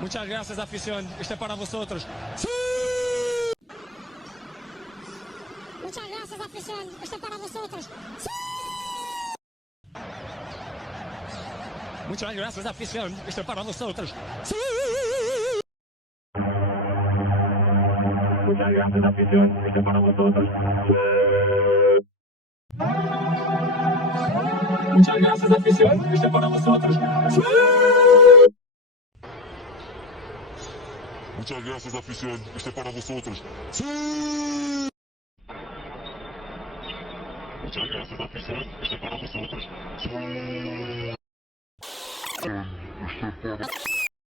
Muchas gracias, afición. Este es para vosotros. Muchas gracias, afición. Esto es para vosotros. Muchas gracias, afición. Esto es para vosotros. Muchas gracias, afición. Esto es para vosotros. Muchas gracias, afición. Esto es para vosotros. Muchas gracias, afición. Este es para vosotros. Muchas gracias, afición. Este es para vosotros.